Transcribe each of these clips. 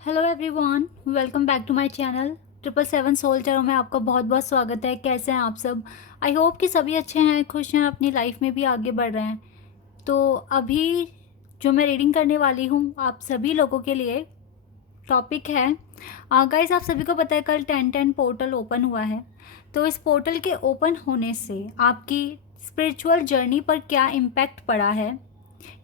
Hello everyone, welcome back to my channel 777 soul tarot में आपका बहुत बहुत स्वागत है। कैसे हैं आप सब? आई होप कि सभी अच्छे हैं, खुश हैं, अपनी लाइफ में भी आगे बढ़ रहे हैं। तो अभी जो मैं रीडिंग करने वाली हूँ आप सभी लोगों के लिए टॉपिक है। गाइस, आप सभी को पता है कल 10-10 पोर्टल ओपन हुआ है। तो इस पोर्टल के ओपन होने से आपकी स्पिरिचुअल जर्नी पर क्या इम्पैक्ट पड़ा है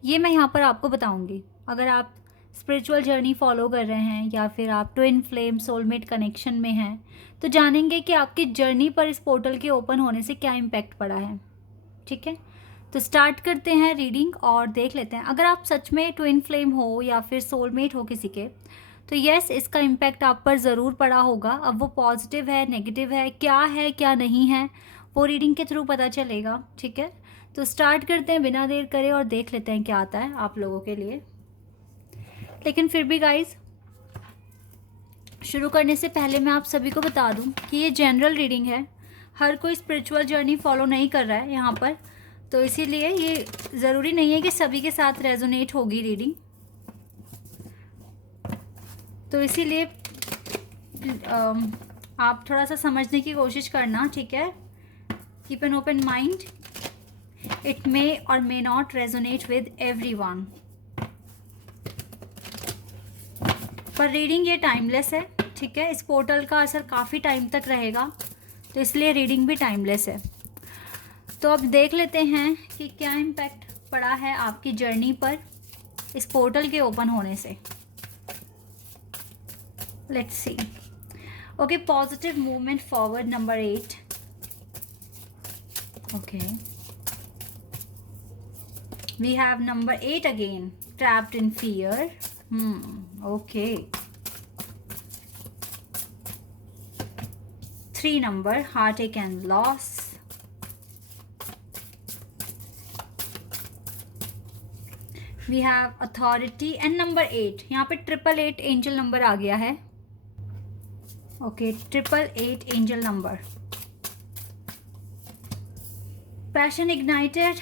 ये मैं यहाँ पर आपको बताऊंगी। अगर आप स्पिरिचुअल जर्नी फॉलो कर रहे हैं या फिर आप ट्विन फ्लेम सोलमेट कनेक्शन में हैं तो जानेंगे कि आपकी जर्नी पर इस पोर्टल के ओपन होने से क्या इम्पैक्ट पड़ा है। ठीक है, तो स्टार्ट करते हैं रीडिंग और देख लेते हैं। अगर आप सच में ट्विन फ्लेम हो या फिर सोलमेट हो किसी के, तो यस, इसका इम्पैक्ट आप पर ज़रूर पड़ा होगा। अब वो पॉजिटिव है क्या नहीं है, वो रीडिंग के थ्रू पता चलेगा। ठीक है, तो स्टार्ट करते हैं बिना देर करे और देख लेते हैं क्या आता है आप लोगों के लिए। लेकिन फिर भी गाइज, शुरू करने से पहले मैं आप सभी को बता दूं कि ये जनरल रीडिंग है। हर कोई स्पिरिचुअल जर्नी फॉलो नहीं कर रहा है यहाँ पर, तो इसीलिए ये ज़रूरी नहीं है कि सभी के साथ रेजोनेट होगी रीडिंग। तो इसीलिए आप थोड़ा सा समझने की कोशिश करना, ठीक है। Keep an open mind, it may और may not resonate with everyone. पर रीडिंग ये टाइमलेस है, ठीक है। इस पोर्टल का असर काफ़ी टाइम तक रहेगा, तो इसलिए रीडिंग भी टाइमलेस है। तो अब देख लेते हैं कि क्या इम्पैक्ट पड़ा है आपकी जर्नी पर इस पोर्टल के ओपन होने से। Let's see. Okay, positive movement forward number 8। Okay, we have number 8 again, trapped in fear. Okay, 3 number, heartache and loss. We have authority and number 8. यहाँ पे 888 एंजल नंबर आ गया है। Okay, 888 angel number. Passion ignited.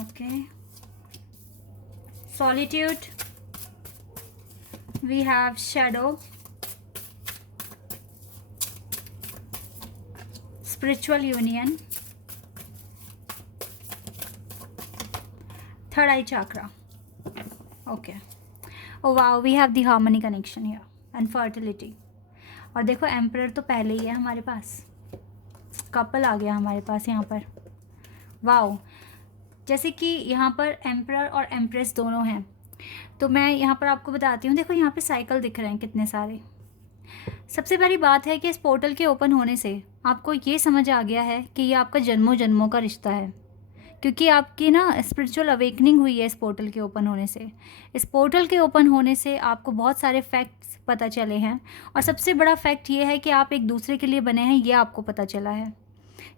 Okay, solitude. We have shadow, spiritual union, third eye chakra. Okay, oh wow, we have the harmony connection here and fertility. और देखो, emperor तो पहले ही है हमारे पास, कपल आ गया हमारे पास यहाँ पर। वाओ, जैसे कि यहाँ पर एम्परर और एम्प्रेस दोनों हैं। तो मैं यहाँ पर आपको बताती हूँ। देखो, यहाँ पे साइकिल दिख रहे हैं कितने सारे। सबसे पहली बात है कि इस पोर्टल के ओपन होने से आपको ये समझ आ गया है कि ये आपका जन्मों जन्मों का रिश्ता है, क्योंकि आपकी ना स्पिरिचुअल अवेकनिंग हुई है इस पोर्टल के ओपन होने से। इस पोर्टल के ओपन होने से आपको बहुत सारे फैक्ट्स पता चले हैं, और सबसे बड़ा फैक्ट ये है कि आप एक दूसरे के लिए बने हैं, ये आपको पता चला है।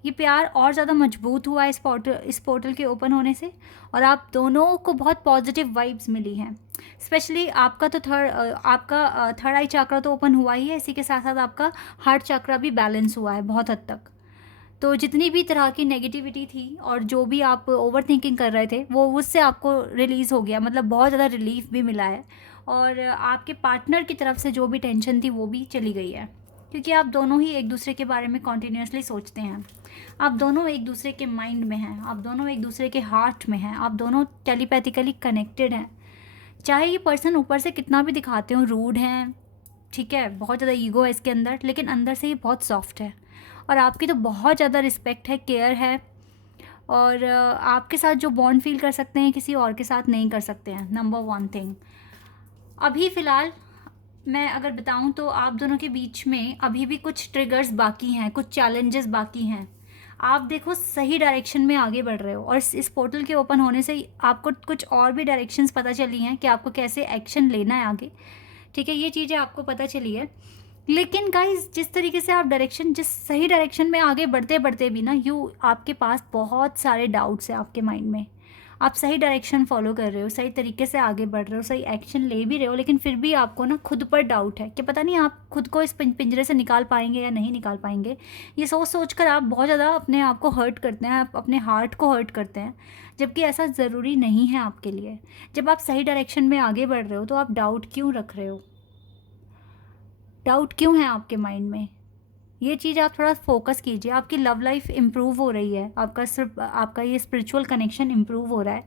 ये प्यार और ज़्यादा मजबूत हुआ है इस पोर्टल के ओपन होने से, और आप दोनों को बहुत पॉजिटिव वाइब्स मिली हैं। स्पेशली आपका तो थर्ड आई चक्रा तो ओपन हुआ ही है, इसी के साथ साथ आपका हार्ट चक्रा भी बैलेंस हुआ है बहुत हद तक। तो जितनी भी तरह की नेगेटिविटी थी और जो भी आप ओवर थिंकिंग कर रहे थे, वो उससे आपको रिलीज़ हो गया, मतलब बहुत ज़्यादा रिलीफ भी मिला है। और आपके पार्टनर की तरफ से जो भी टेंशन थी वो भी चली गई है, क्योंकि आप दोनों ही एक दूसरे के बारे में कॉन्टीन्यूसली सोचते हैं। आप दोनों एक दूसरे के माइंड में हैं, आप दोनों एक दूसरे के हार्ट में हैं, आप दोनों टेलीपैथिकली कनेक्टेड हैं। चाहे ये पर्सन ऊपर से कितना भी दिखाते हो रूड हैं, ठीक है, बहुत ज़्यादा ईगो है इसके अंदर, लेकिन अंदर से ही बहुत सॉफ्ट है। और आपकी तो बहुत ज़्यादा रिस्पेक्ट है, केयर है, और आपके साथ जो बॉन्ड फील कर सकते हैं किसी और के साथ नहीं कर सकते हैं। नंबर 1 थिंग, अभी फ़िलहाल मैं अगर बताऊं तो आप दोनों के बीच में अभी भी कुछ ट्रिगर्स बाकी हैं, कुछ चैलेंजेस बाकी हैं। आप देखो सही डायरेक्शन में आगे बढ़ रहे हो, और इस पोर्टल के ओपन होने से आपको कुछ और भी डायरेक्शंस पता चली हैं कि आपको कैसे एक्शन लेना है आगे। ठीक है, ये चीज़ें आपको पता चली है। लेकिन गाइस, जिस तरीके से आप जिस सही डायरेक्शन में आगे बढ़ते बढ़ते भी ना, आपके पास बहुत सारे डाउट्स हैं आपके माइंड में। आप सही डायरेक्शन फॉलो कर रहे हो, सही तरीके से आगे बढ़ रहे हो, सही एक्शन ले भी रहे हो, लेकिन फिर भी आपको ना खुद पर डाउट है कि पता नहीं आप खुद को इस पिंजरे से निकाल पाएंगे या नहीं निकाल पाएंगे। ये सोच कर आप बहुत ज़्यादा अपने आप को हर्ट करते हैं, आप अपने हार्ट को हर्ट करते हैं, जबकि ऐसा ज़रूरी नहीं है आपके लिए। जब आप सही डायरेक्शन में आगे बढ़ रहे हो तो आप डाउट क्यों रख रहे हो? डाउट क्यों है आपके माइंड में? ये चीज़ आप थोड़ा फोकस कीजिए। आपकी लव लाइफ इम्प्रूव हो रही है, आपका ये स्पिरिचुअल कनेक्शन इम्प्रूव हो रहा है,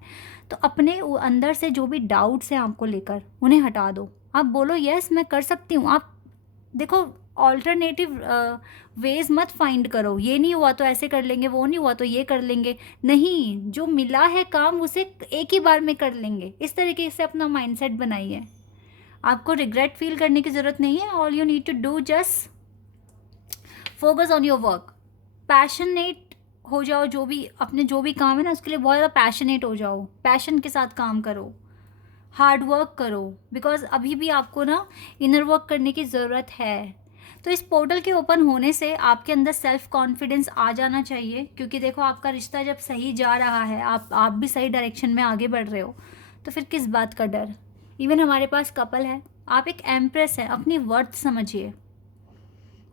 तो अपने अंदर से जो भी डाउट्स हैं आपको लेकर, उन्हें हटा दो। आप बोलो यस मैं कर सकती हूँ। आप देखो, ऑल्टरनेटिव वेज मत फाइंड करो, ये नहीं हुआ तो ऐसे कर लेंगे, वो नहीं हुआ तो ये कर लेंगे। नहीं, जो मिला है काम उसे एक ही बार में कर लेंगे। इस तरीके से अपना माइंडसेट बनाइए। आपको रिग्रेट फील करने की ज़रूरत नहीं है। All you need to do just focus on your work. Passionate हो जाओ, जो भी काम है ना उसके लिए बहुत ज़्यादा पैशनेट हो जाओ, पैशन के साथ काम करो, हार्ड वर्क करो, बिकॉज अभी भी आपको ना इनर वर्क करने की ज़रूरत है। तो इस पोर्टल के ओपन होने से आपके अंदर सेल्फ कॉन्फिडेंस आ जाना चाहिए, क्योंकि देखो आपका रिश्ता जब सही जा रहा है, आप भी सही डायरेक्शन में आगे बढ़ रहे हो, तो फिर किस बात का डर। इवन हमारे पास कपल है, आप एक एम्प्रेस है, अपनी वर्थ समझिए,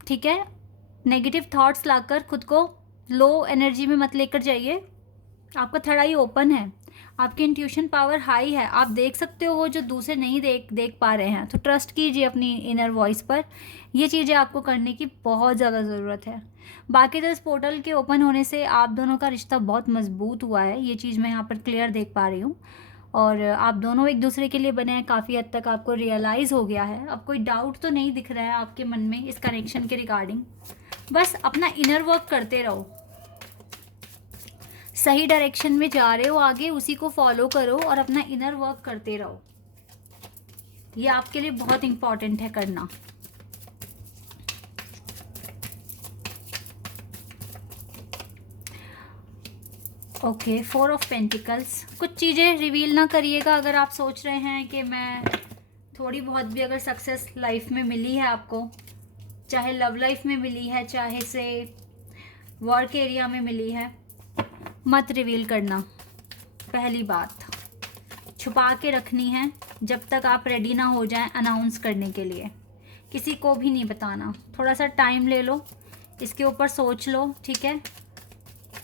ठीक है। नेगेटिव थॉट्स लाकर खुद को लो एनर्जी में मत लेकर जाइए। आपका थर्ड आई ओपन है, आपकी इंट्यूशन पावर हाई है, आप देख सकते हो वो जो दूसरे नहीं देख पा रहे हैं। तो ट्रस्ट कीजिए अपनी इनर वॉइस पर। ये चीज़ें आपको करने की बहुत ज़्यादा ज़रूरत है। बाकी तो इस पोर्टल के ओपन होने से आप दोनों का रिश्ता बहुत मजबूत हुआ है, ये चीज़ मैं यहाँ पर क्लियर देख पा रही हूँ। और आप दोनों एक दूसरे के लिए बने हैं, काफ़ी हद तक आपको रियलाइज़ हो गया है। अब कोई डाउट तो नहीं दिख रहा है आपके मन में इस कनेक्शन के रिगार्डिंग। बस अपना इनर वर्क करते रहो, सही डायरेक्शन में जा रहे हो आगे, उसी को फॉलो करो और अपना इनर वर्क करते रहो। ये आपके लिए बहुत इंपॉर्टेंट है करना। Okay, 4 of pentacles. कुछ चीज़ें रिवील ना करिएगा अगर आप सोच रहे हैं कि मैं थोड़ी बहुत भी अगर सक्सेस लाइफ में मिली है आपको, चाहे लव लाइफ में मिली है, चाहे से वर्क एरिया में मिली है, मत रिवील करना। पहली बात, छुपा के रखनी है जब तक आप रेडी ना हो जाएं अनाउंस करने के लिए। किसी को भी नहीं बताना, थोड़ा सा टाइम ले लो, इसके ऊपर सोच लो, ठीक है।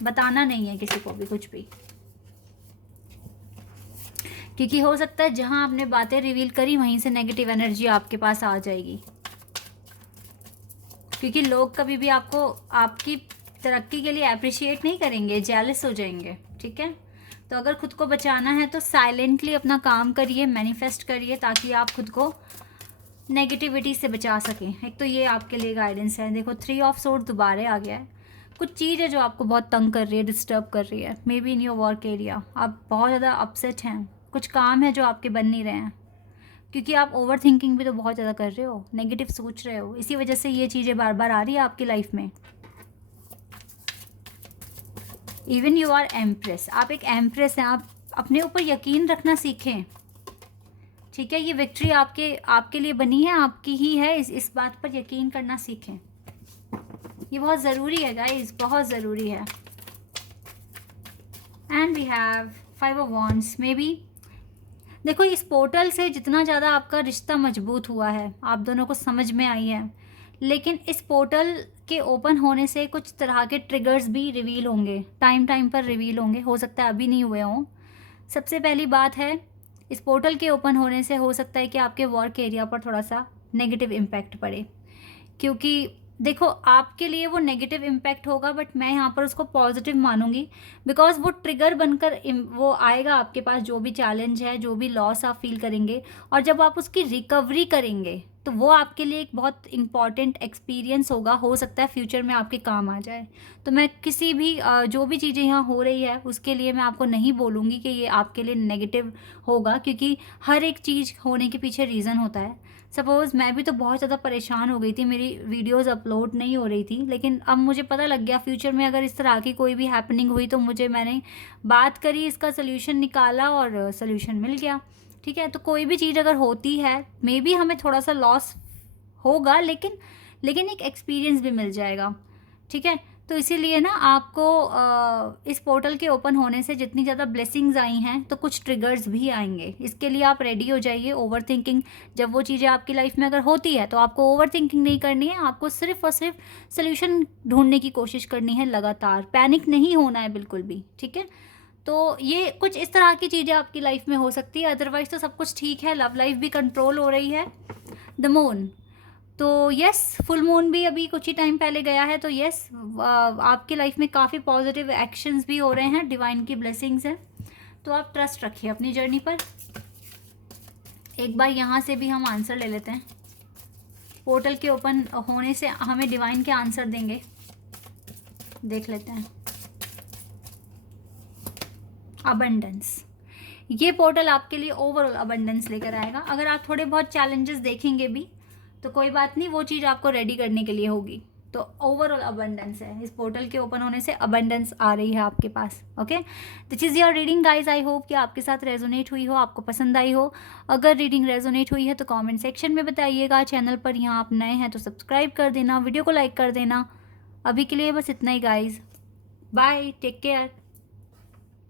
बताना नहीं है किसी को भी कुछ भी, क्योंकि हो सकता है जहां आपने बातें रिवील करी वहीं से नेगेटिव एनर्जी आपके पास आ जाएगी। क्योंकि लोग कभी भी आपको आपकी तरक्की के लिए अप्रिशिएट नहीं करेंगे, जेलस हो जाएंगे, ठीक है। तो अगर खुद को बचाना है तो साइलेंटली अपना काम करिए, मैनिफेस्ट करिए, ताकि आप खुद को नेगेटिविटी से बचा सकें। एक तो ये आपके लिए गाइडेंस है। देखो 3 ऑफ सोर्ड दोबारा आ गया है। कुछ चीज़ है जो आपको बहुत तंग कर रही है, डिस्टर्ब कर रही है, may be in your work area. आप बहुत ज़्यादा अपसेट हैं, कुछ काम है जो आपके बन नहीं रहे हैं, क्योंकि आप ओवर थिंकिंग भी तो बहुत ज़्यादा कर रहे हो, नेगेटिव सोच रहे हो, इसी वजह से ये चीज़ें बार बार आ रही है आपकी लाइफ में। इवन यू आर एम्प्रेस, आप एक एम्प्रेस हैं। आप अपने ऊपर यकीन रखना सीखें, ठीक है। ये विक्ट्री आपके लिए बनी है, आपकी ही है, इस बात पर यकीन करना सीखें। ये बहुत ज़रूरी है गाइस, बहुत ज़रूरी है। And we have 5 of wands. Maybe देखो, इस पोर्टल से जितना ज़्यादा आपका रिश्ता मजबूत हुआ है, आप दोनों को समझ में आई है, लेकिन इस पोर्टल के ओपन होने से कुछ तरह के ट्रिगर्स भी रिवील होंगे, टाइम पर रिवील होंगे, हो सकता है अभी नहीं हुए हों। सबसे पहली बात है, इस पोर्टल के ओपन होने से हो सकता है कि आपके वर्क एरिया पर थोड़ा सा नेगेटिव इम्पैक्ट पड़े, क्योंकि देखो आपके लिए वो नेगेटिव इम्पैक्ट होगा, बट मैं यहाँ पर उसको पॉजिटिव मानूंगी, बिकॉज वो ट्रिगर बनकर वो आएगा आपके पास। जो भी चैलेंज है, जो भी लॉस आप फील करेंगे, और जब आप उसकी रिकवरी करेंगे तो वो आपके लिए एक बहुत इंपॉर्टेंट एक्सपीरियंस होगा। हो सकता है फ्यूचर में आपके काम आ जाए। तो मैं किसी भी जो भी चीज़ें यहाँ हो रही है उसके लिए मैं आपको नहीं बोलूँगी कि ये आपके लिए नेगेटिव होगा, क्योंकि हर एक चीज़ होने के पीछे रीज़न होता है। सपोज़ मैं भी तो बहुत ज़्यादा परेशान हो गई थी, मेरी वीडियोस अपलोड नहीं हो रही थी, लेकिन अब मुझे पता लग गया फ्यूचर में अगर इस तरह की कोई भी हैपनिंग हुई तो मैंने बात करी, इसका सोल्यूशन निकाला और सोल्यूशन मिल गया, ठीक है। तो कोई भी चीज़ अगर होती है, मे बी हमें थोड़ा सा लॉस होगा, लेकिन एक एक्सपीरियंस भी मिल जाएगा, ठीक है। तो इसीलिए ना आपको इस पोर्टल के ओपन होने से जितनी ज़्यादा ब्लेसिंग्स आई हैं, तो कुछ ट्रिगर्स भी आएंगे। इसके लिए आप रेडी हो जाइए। ओवर थिंकिंग जब वो चीज़ें आपकी लाइफ में अगर होती है तो आपको ओवर थिंकिंग नहीं करनी है, आपको सिर्फ और सिर्फ सोल्यूशन ढूंढने की कोशिश करनी है लगातार। पैनिक नहीं होना है बिल्कुल भी, ठीक है। तो ये कुछ इस तरह की चीज़ें आपकी लाइफ में हो सकती है, अदरवाइज तो सब कुछ ठीक है। लव लाइफ भी कंट्रोल हो रही है। द मून, तो यस, फुल मून भी अभी कुछ ही टाइम पहले गया है, तो यस आपके लाइफ में काफ़ी पॉजिटिव एक्शंस भी हो रहे हैं, डिवाइन की ब्लेसिंग्स हैं, तो आप ट्रस्ट रखिए अपनी जर्नी पर। एक बार यहाँ से भी हम आंसर ले लेते हैं। पोर्टल के ओपन होने से हमें डिवाइन के आंसर देंगे, देख लेते हैं। अबंडेंस, ये पोर्टल आपके लिए ओवरऑल अबंडेंस लेकर आएगा। अगर आप थोड़े बहुत चैलेंजेस देखेंगे भी तो कोई बात नहीं, वो चीज़ आपको रेडी करने के लिए होगी। तो ओवरऑल अबंडेंस है, इस पोर्टल के ओपन होने से अबंडेंस आ रही है आपके पास। Okay, this is your reading guys. I hope कि आपके साथ रेजोनेट हुई हो, आपको पसंद आई हो। अगर रीडिंग रेजोनेट हुई है तो कमेंट सेक्शन में बताइएगा। चैनल पर यहाँ आप नए हैं तो सब्सक्राइब कर देना, वीडियो को लाइक कर देना। अभी के लिए बस इतना ही गाइज, बाय, टेक केयर।